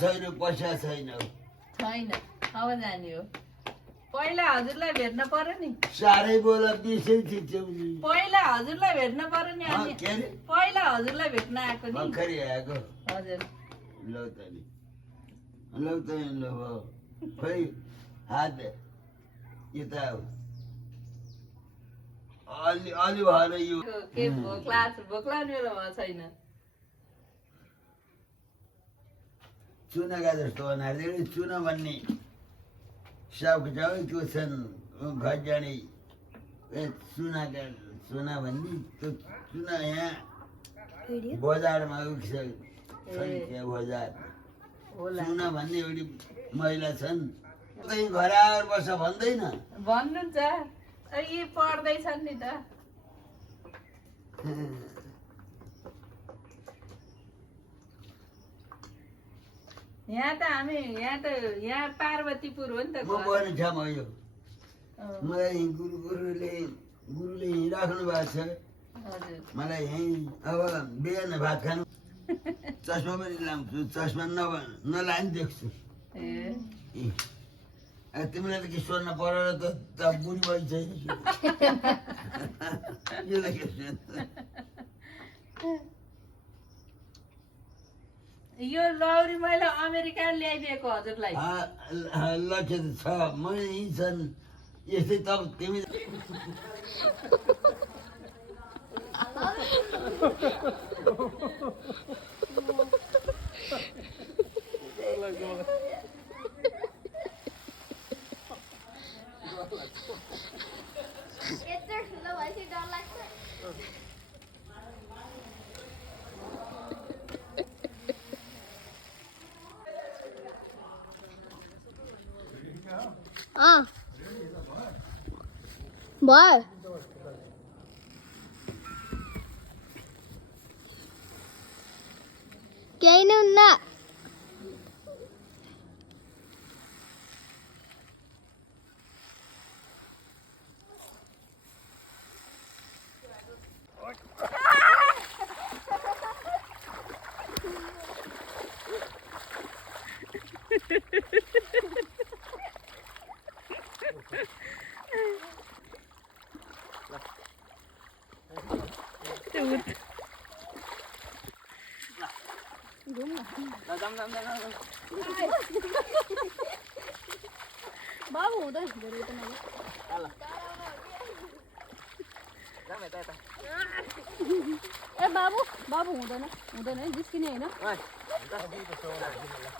छैन पैसा छैन छैन अब जाने हो पहिला हजुरलाई भेट्न पर्यो नि साह्रै बोला बिसै थिच्यौनी पहिला हजुरलाई भेट्न पर्यो नि अनि के अरे पहिला हजुरलाई भेट्न आएको नि भर्खरै आएको हजुर लौ त नि लौ त नि ल खै हात यता अलि अलि भएर यो के भोक लाग्ने बेला छैन चुनाका जस्तो बनाएर चुना भन्ने साउको चाउ त्यो छन् घर जाने चुनाका चुना भन्ने त्यो चुना यहाँ बजारमा उठ्छ बजार होला चुना भन्ने एउटी महिला छन् कतै घर आएर बस्छ भन्दैन भन्नुहुन्छ यी पढ्दैछन् नि त यहाँ पार्वतीपुर हो नि त म गएर ठाउँ यो मलाई गुरुले यहीँ राख्नु भएको छ हजुर मलाई यहीँ अब बिहान भात खानु चस्मा पनि लाउँछु चस्मा नलाए पनि देख्छु तिमीलाई त के सोध्न परेर त बुढी भइसक्यो यो लौरी मैले अमेरिका ल्याइदिएको हजुरलाई लक्ष्य त छ मैले यहीँ छन् यस्तै त तिमी भयो केही नै हुन्न बाबु हुँदैन ए बाबु हुँदैन है जिस्किने होइन